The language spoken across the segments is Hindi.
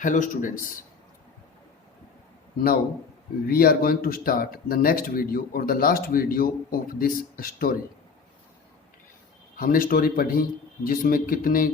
Hello students, now we are going to start the next video or the last video of this story. हमने स्टोरी पढ़ी जिसमें कितने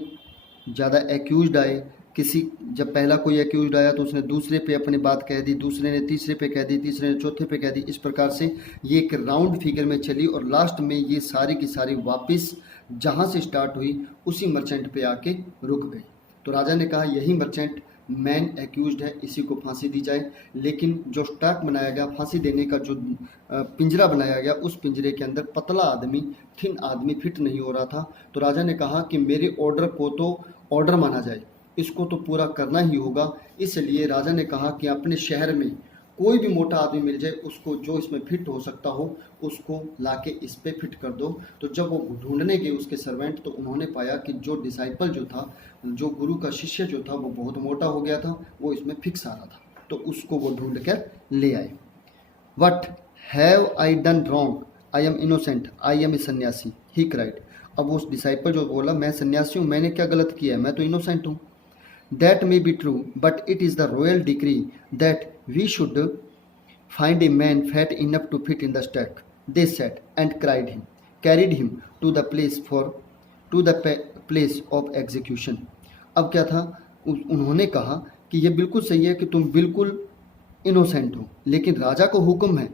ज़्यादा एक्यूज्ड आए। जब पहला कोई एक्यूज्ड आया तो उसने दूसरे पे अपनी बात कह दी, दूसरे ने तीसरे पे कह दी, तीसरे ने चौथे पे कह दी। इस प्रकार से ये एक राउंड फिगर में चली और लास्ट में ये सारी की सारी वापस जहाँ से स्टार्ट हुई उसी मर्चेंट पे आके रुक गई। तो राजा ने कहा यही मर्चेंट मैन एक्यूज्ड है, इसी को फांसी दी जाए। लेकिन जो स्टैक बनाया गया, फांसी देने का जो पिंजरा बनाया गया, उस पिंजरे के अंदर पतला आदमी, थिन आदमी फिट नहीं हो रहा था। तो राजा ने कहा कि मेरे ऑर्डर को तो ऑर्डर माना जाए, इसको तो पूरा करना ही होगा। इसलिए राजा ने कहा कि अपने शहर में कोई भी मोटा आदमी मिल जाए, उसको जो इसमें फिट हो सकता हो उसको लाके इस पे फिट कर दो। तो जब वो ढूंढने गए उसके सर्वेंट, तो उन्होंने पाया कि जो डिसाइपल जो था, जो गुरु का शिष्य जो था, वो बहुत मोटा हो गया था, वो इसमें फिक्स आ रहा था। तो उसको वो ढूंढ कर ले आए। What have I done wrong, I am innocent, I am a sanyasi, he cried. अब उस डिसाइपल जो बोला मैं सन्यासी हूँ, मैंने क्या गलत किया है, मैं तो इनोसेंट हूँ। That may be true, but it is the royal decree that we should find a man fat enough to fit in the stack. They said and carried him to the place of execution. अब क्या था, उन्होंने कहा कि ये बिल्कुल सही है कि तुम बिल्कुल इनोसेंट हो, लेकिन राजा को हुक्म है,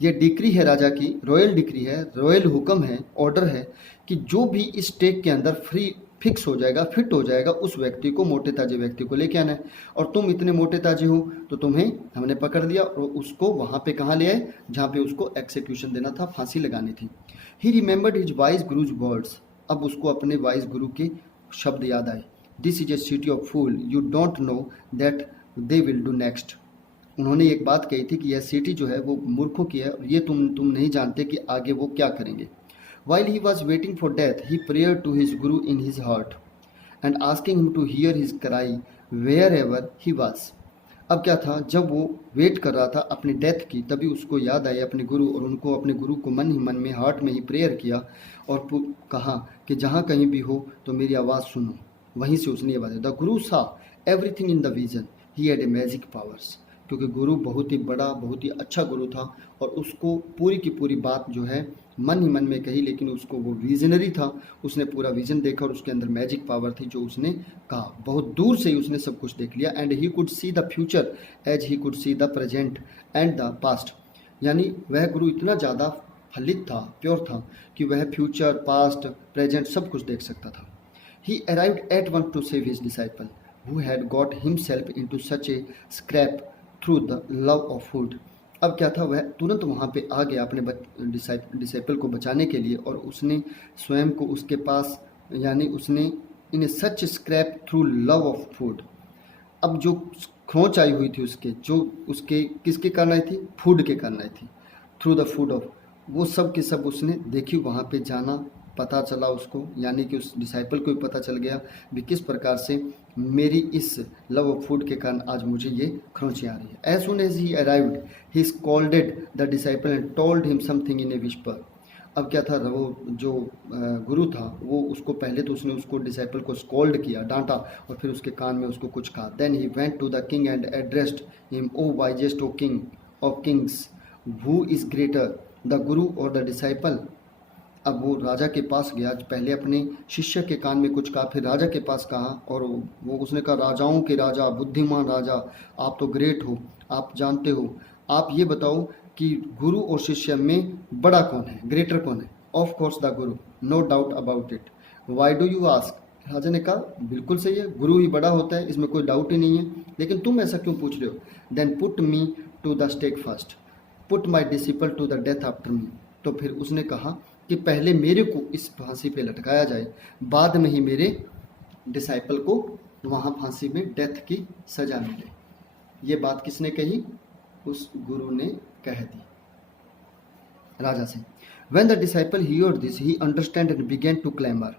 ये डिक्री है राजा की, रॉयल डिक्री है, रॉयल हुक्म है, ऑर्डर है कि जो भी इस स्टेक के अंदर फिक्स हो जाएगा, फिट हो जाएगा, उस व्यक्ति को, मोटे ताजे व्यक्ति को लेके आना है। और तुम इतने मोटे ताजे हो तो तुम्हें हमने पकड़ लिया और उसको वहाँ पे कहाँ ले आए जहाँ पे उसको एक्सिक्यूशन देना था, फांसी लगानी थी। He remembered his wise guru's words. अब उसको अपने वाइज गुरु के शब्द याद आए। This is a city of fool, you don't know that they will do next. उन्होंने एक बात कही थी कि यह सिटी जो है वो मूर्खों की है, ये तुम नहीं जानते कि आगे वो क्या करेंगे। While he was waiting for death, he prayed to his Guru in his heart and asking him to hear his cry wherever he was. अब क्या था, जब वो वेट कर रहा था अपनी डेथ की, तभी उसको याद आई अपने गुरु, और उनको अपने गुरु को मन ही मन में, हार्ट में ही प्रेयर किया और कहा कि जहाँ कहीं भी हो तो मेरी आवाज़ सुनो। वहीं से उसने आवाज़, द गुरु सा everything in the vision, he had a magic powers. क्योंकि गुरु बहुत ही बड़ा, बहुत ही अच्छा गुरु था और उसको पूरी की पूरी बात जो है मन ही मन में कही, लेकिन उसको वो विजनरी था, उसने पूरा विजन देखा और उसके अंदर मैजिक पावर थी जो उसने कहा। बहुत दूर से ही उसने सब कुछ देख लिया। And he could see the future as he could see the present and the past. यानी वह गुरु इतना ज़्यादा फलित था, प्योर था, कि वह फ्यूचर, पास्ट, प्रेजेंट सब कुछ देख सकता था। He arrived at once to save his disciple who had got himself into such a scrape through the love of food. अब क्या था, वह तुरंत वहाँ पे आ गया अपने डिसाइपल को बचाने के लिए, और उसने स्वयं को उसके पास, यानी उसने in such scrape through love of food. अब जो खोच आई हुई थी उसके, जो उसके किसके कारण आई थी, फूड के कारण आई थी, थ्रू द फूड ऑफ, वो सब के सब उसने देखी। वहाँ पे जाना, पता चला उसको, यानी कि उस डिसाइपल को भी पता चल गया भी किस प्रकार से मेरी इस लव ऑफ फूड के कारण आज मुझे ये खरोंची आ रही है। As soon as he arrived he scolded the disciple and told him something in a whisper. अब क्या था, वो जो गुरु था वो उसको पहले तो उसने उसको डिसाइपल को स्कॉल्ड किया, डांटा, और फिर उसके कान में उसको कुछ कहा। Then he went to the king and addressed him, O wisest O king of kings, who is greater, the guru और द डिसाइपल। अब वो राजा के पास गया, पहले अपने शिष्य के कान में कुछ कहा, फिर राजा के पास कहा, और वो उसने कहा, राजाओं के राजा, बुद्धिमान राजा, आप तो ग्रेट हो, आप जानते हो, आप ये बताओ कि गुरु और शिष्य में बड़ा कौन है, ग्रेटर कौन है। Of course the guru, no doubt about it, why do you ask. राजा ने कहा बिल्कुल सही है, गुरु ही बड़ा होता है, इसमें कोई डाउट ही नहीं है, लेकिन तुम ऐसा क्यों पूछ रहे हो। Then put me to the stake first, put my disciple to the death after me. तो फिर उसने कहा कि पहले मेरे को इस फांसी पे लटकाया जाए, बाद में ही मेरे डिसाइपल को वहाँ फांसी में डेथ की सजा मिले। ये बात किसने कही, उस गुरु ने कह दी राजा से। When the disciple heard this, he understood and began to clamor.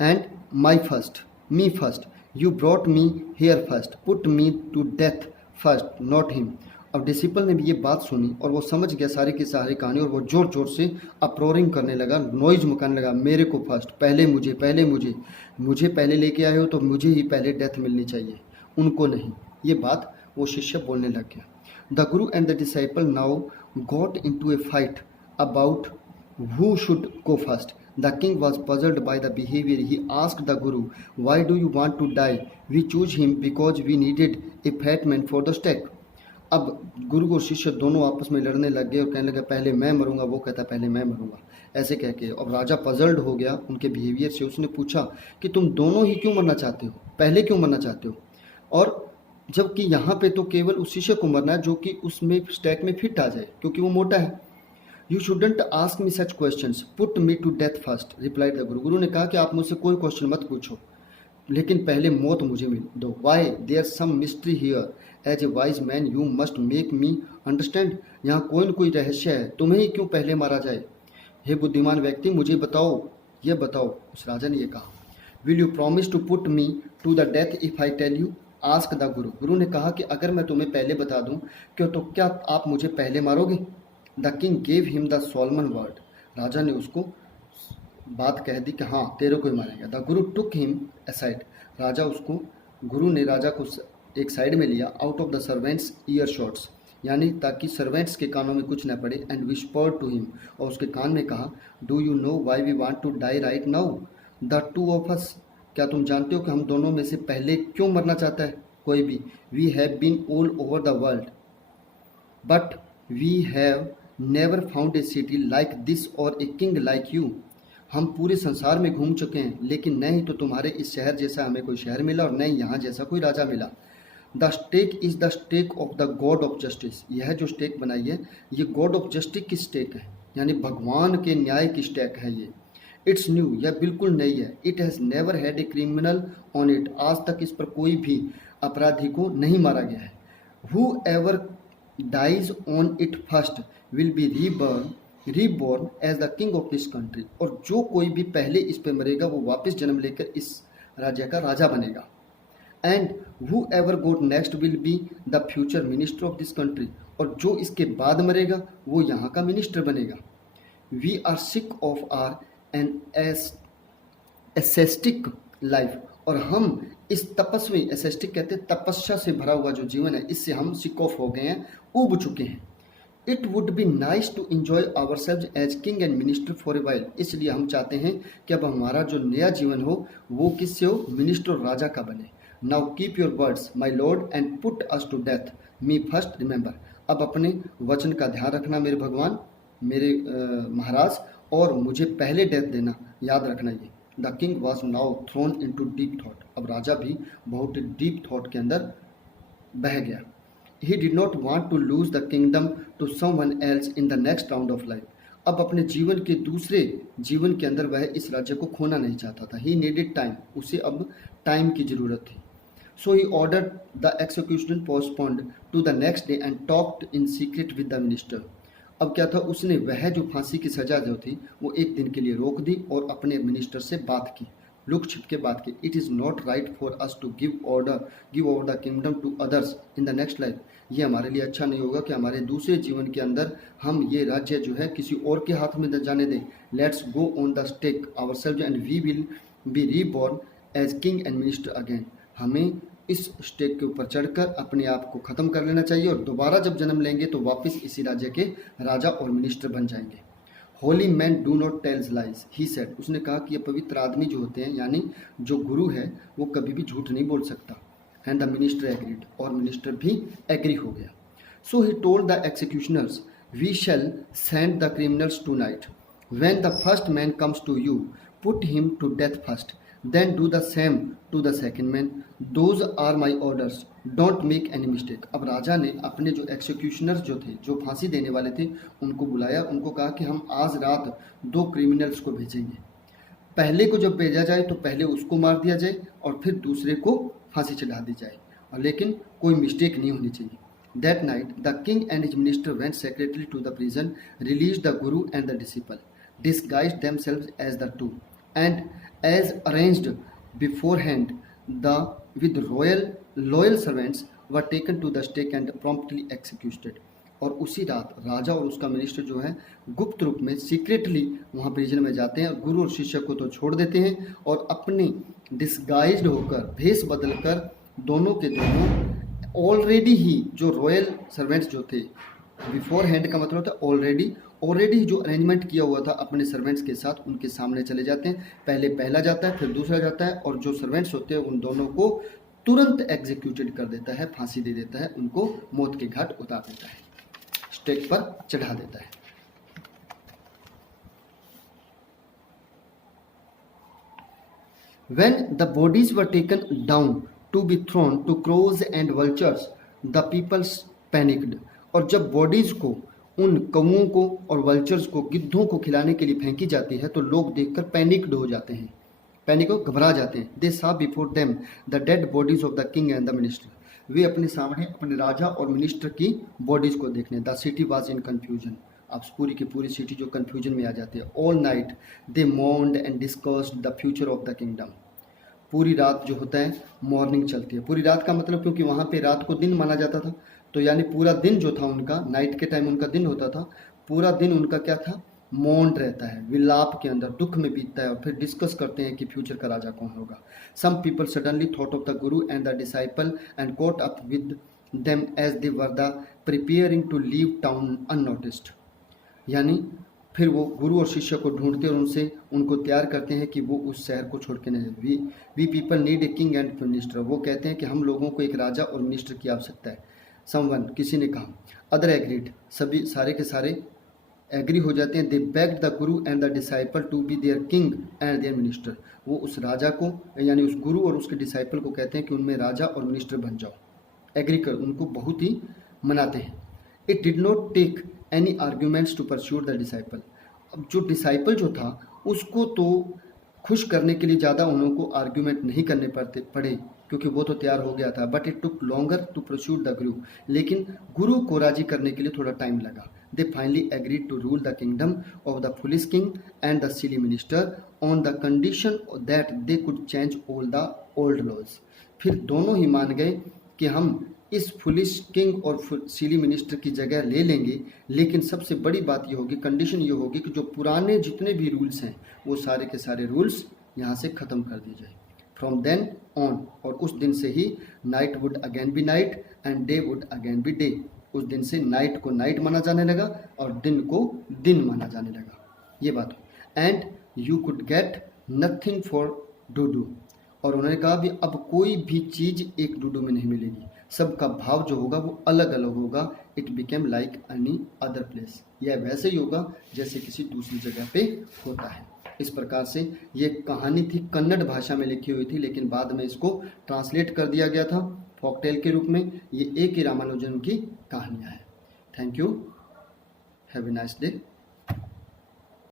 And me first, you brought me here first, put me to death first, not him. अब डिसिपल ने भी ये बात सुनी और वो समझ गया सारी की सारी कहानी, और वो जोर जोर से अप्रोरिंग करने लगा, नॉइज मकाने लगा, मेरे को फर्स्ट, पहले मुझे पहले लेके आए हो तो मुझे ही पहले डेथ मिलनी चाहिए, उनको नहीं। ये बात वो शिष्य बोलने लग गया। The guru and the disciple now got into A fight about who should go first. The king was puzzled by the behavior. He asked the Guru, "Why do you want to die? We choose him because we needed a fat man for the stake." अब गुरु और शिष्य दोनों आपस में लड़ने लग गए और कहने लगे पहले मैं मरूंगा, वो कहता पहले मैं मरूंगा, ऐसे कह के। अब राजा पजल्ड हो गया उनके बिहेवियर से। उसने पूछा कि तुम दोनों ही क्यों मरना चाहते हो, पहले क्यों मरना चाहते हो? और जबकि यहाँ पे तो केवल उस शिष्य को मरना है जो कि उसमें स्टैक में फिट आ जाए, क्योंकि वो मोटा है। You shouldn't ask me such questions, put me to death first, replied the guru. गुरु ने कहा कि आप मुझसे कोई क्वेश्चन मत पूछो, लेकिन पहले मौत मुझे मिल दो। Why there some mystery here, as a wise man you must make me understand. यहाँ कोई न कोई रहस्य है, तुम्हें ही क्यों पहले मारा जाए? हे बुद्धिमान व्यक्ति, मुझे बताओ, ये बताओ। उस राजा ने ये कहा। Will you promise to put me to the death if I tell you, ask the guru. गुरु ने कहा कि अगर मैं तुम्हें पहले बता दूं क्यों, तो क्या आप मुझे पहले मारोगे? The king gave him the solemn word, राजा ने उसको बात कह दी कि हाँ तेरे को ही मारेगा। The Guru took him aside, गुरु ने राजा को एक साइड में लिया। Out of the servants year shots, यानी ताकि सर्वेंट्स के कानों में कुछ न पड़े। एंड विस्पर्ड टू हिम, और उसके कान में कहा, do you know why we want to die right now the two of us, क्या तुम जानते हो कि हम दोनों में से पहले क्यों मरना चाहता है कोई भी? We have been all over the world but we have never found a city like this और ए किंग लाइक यू। हम पूरे संसार में घूम चुके हैं, लेकिन न ही तो तुम्हारे इस शहर जैसा हमें कोई शहर मिला और न ही यहाँ जैसा कोई राजा मिला। The stake is the stake of the god of justice, यह जो स्टेक बनाई है ये गॉड ऑफ जस्टिस की स्टेक है, यानी भगवान के न्याय की स्टेक है ये। इट्स न्यू, यह बिल्कुल नई है। It has never had a criminal on it, आज तक इस पर कोई भी अपराधी को नहीं मारा गया है। Whoever dies on it first will be reborn as the king of this country, और जो कोई भी पहले इस पे मरेगा वो वापस जन्म लेकर इस राज्य का राजा बनेगा। And whoever got next will be the future minister of this country, और जो इसके बाद मरेगा वो यहाँ का मिनिस्टर बनेगा। We are sick of our an ascetic life, और हम इस तपस्वी, एसेस्टिक कहते हैं तपस्या से भरा हुआ जो जीवन है, इससे हम सिक ऑफ हो गए हैं, ऊब चुके हैं। It would be nice to enjoy ourselves as king and minister for a while, इसलिए हम चाहते हैं कि अब हमारा जो नया जीवन हो वो किससे हो? मिनिस्टर और राजा का बने। Now keep your words my lord and put us to death me first remember, अब अपने वचन का ध्यान रखना मेरे भगवान, मेरे महाराज, और मुझे पहले डेथ देना, याद रखना ये। The king was now thrown into deep thought, अब राजा भी बहुत डीप थॉट के अंदर बह गया। He did not want to lose the kingdom to someone else in the next round of life, अब अपने जीवन के दूसरे जीवन के अंदर वह इस राज्य को खोना नहीं चाहता था। He needed time, उसे अब टाइम की ज़रूरत थी। So he ordered the execution postponed to the next day and talked in secret with the minister, अब क्या था, उसने वह जो फांसी की सज़ा जो थी वो एक दिन के लिए रोक दी और अपने मिनिस्टर से बात की, लुक छिप के बात की। It is not right for us to give over the kingdom to others in the next life, ये हमारे लिए अच्छा नहीं होगा कि हमारे दूसरे जीवन के अंदर हम ये राज्य जो है किसी और के हाथ में जाने दें। Let's go on the stake ourselves and we will be reborn as king and minister again, हमें इस स्टेक के ऊपर चढ़कर अपने आप को ख़त्म कर लेना चाहिए और दोबारा जब जन्म लेंगे तो वापस इसी राज्य के राजा और मिनिस्टर बन जाएंगे। Holy man do not tells lies, he said, उसने कहा कि ये पवित्र आदमी जो होते हैं, यानी जो गुरु है, वो कभी भी झूठ नहीं बोल सकता। एंड द मिनिस्टर एग्रीड, और मिनिस्टर भी एग्री हो गया। So he told the executioners, we shall send the criminals tonight, when the first man comes to you put him to death first, then do the same to the second man, those are my orders, don't make any mistake. अब राजा ने अपने जो एक्सिक्यूशनर्स जो थे, जो फांसी देने वाले थे, उनको बुलाया, उनको कहा कि हम आज रात 2 क्रिमिनल्स को भेजेंगे, पहले को जब भेजा जाए तो पहले उसको मार दिया जाए और फिर दूसरे को फांसी चढ़ा दी जाए, और लेकिन कोई मिस्टेक नहीं होनी चाहिए। That night the king and his minister went secretly to the prison, release the guru and the disciple, disguised themselves as the two, and as arranged beforehand, the with loyal servants were taken to the stake and promptly executed। और उसी रात राजा और उसका मिनिस्टर जो है गुप्त रूप में सीक्रेटली वहाँ प्रिजन में जाते हैं, गुरु और शिष्य को तो छोड़ देते हैं और अपने डिस्गाइज्ड होकर, भेष बदलकर दोनों के दोनों ऑलरेडी ही जो रॉयल सर्वेंट्स जो थे, बिफोर हैंड का मतलब होता है ऑलरेडी जो अरेंजमेंट किया हुआ था अपने सर्वेंट्स के साथ, उनके सामने चले जाते हैं। पहले पहला जाता है, फिर दूसरा जाता है, और जो सर्वेंट्स होते हैं उन दोनों को तुरंत एग्जीक्यूटेड कर देता है, फांसी दे देता है, उनको मौत के घाट उतार देता है, स्टेक पर चढ़ा देता है। When the bodies were taken down to be thrown to crows and vultures, the people panicked. और जब बॉडीज को, उन कौओं को और वल्चर्स को, गिद्धों को खिलाने के लिए फेंकी जाती है तो लोग देखकर पैनिक्ड हो जाते हैं, पैनिक हो, घबरा जाते हैं। दे saw before them the dead bodies of the king and the minister. वे अपने सामने अपने राजा और मिनिस्टर की बॉडीज को देखने। The city was in confusion. अब पूरी की पूरी सिटी जो कन्फ्यूजन में आ जाती है। All night they mourned and discussed the future of the kingdom. पूरी रात जो होता है मॉर्निंग चलती है। पूरी रात का मतलब क्योंकि वहाँ पे रात को दिन माना जाता था, तो यानी पूरा दिन जो था उनका, नाइट के टाइम उनका दिन होता था, पूरा दिन उनका क्या था, मौन रहता है, विलाप के अंदर, दुख में बीतता है, और फिर डिस्कस करते हैं कि फ्यूचर का राजा कौन होगा। Some people suddenly thought of the guru and the disciple and caught up with them as they were the preparing to leave town unnoticed. यानी फिर वो गुरु और शिष्य को ढूंढते और उनसे उनको तैयार करते हैं कि वो उस शहर को छोड़ के नहीं जाए। We people need a king and minister. वो कहते हैं कि हम लोगों को एक राजा और मिनिस्टर की आवश्यकता है। समवन, किसी ने कहा। अदर एग्रीड, सभी सारे के सारे एग्री हो जाते हैं। They begged the guru and the disciple to be their king and their minister. वो उस राजा को, यानी उस गुरु और उसके डिसाइपल को कहते हैं कि उनमें राजा और मिनिस्टर बन जाओ। एग्री कर, उनको बहुत ही मनाते हैं। It did not take any arguments to persuade the disciple. अब जो डिसाइपल जो था उसको तो खुश करने के लिए ज़्यादा उनको आर्ग्यूमेंट नहीं करने पड़े क्योंकि वो तो तैयार हो गया था। But it took longer to persuade the guru. लेकिन गुरु को राजी करने के लिए थोड़ा टाइम लगा। They finally agreed to rule the kingdom of the foolish king and the silly minister on the condition that they could change all the old laws. फिर दोनों ही मान गए कि हम इस फुलिश किंग और सिली मिनिस्टर की जगह ले लेंगे, लेकिन सबसे बड़ी बात ये होगी, कंडीशन ये होगी कि जो पुराने जितने भी रूल्स हैं वो सारे के सारे रूल्स यहाँ से ख़त्म कर दिए जाए। फ्रॉम देन ऑन, और उस दिन से ही night would again be night and day would again be day. उस दिन से नाइट को नाइट माना जाने लगा और दिन को दिन माना जाने लगा। ये बात। And you could get nothing for डूडू। और उन्होंने कहा भी अब कोई भी चीज़ एक डूडू में नहीं मिलेगी, सबका भाव जो होगा वो अलग अलग होगा। It became like any other place. यह वैसे ही होगा जैसे किसी दूसरी जगह पे होता है। इस प्रकार से ये कहानी थी, कन्नड़ भाषा में लिखी हुई थी, लेकिन बाद में इसको ट्रांसलेट कर दिया गया था फॉकटेल के रूप में। ये ए के रामानुजन की कहानियाँ हैं। Thank you, have a nice day.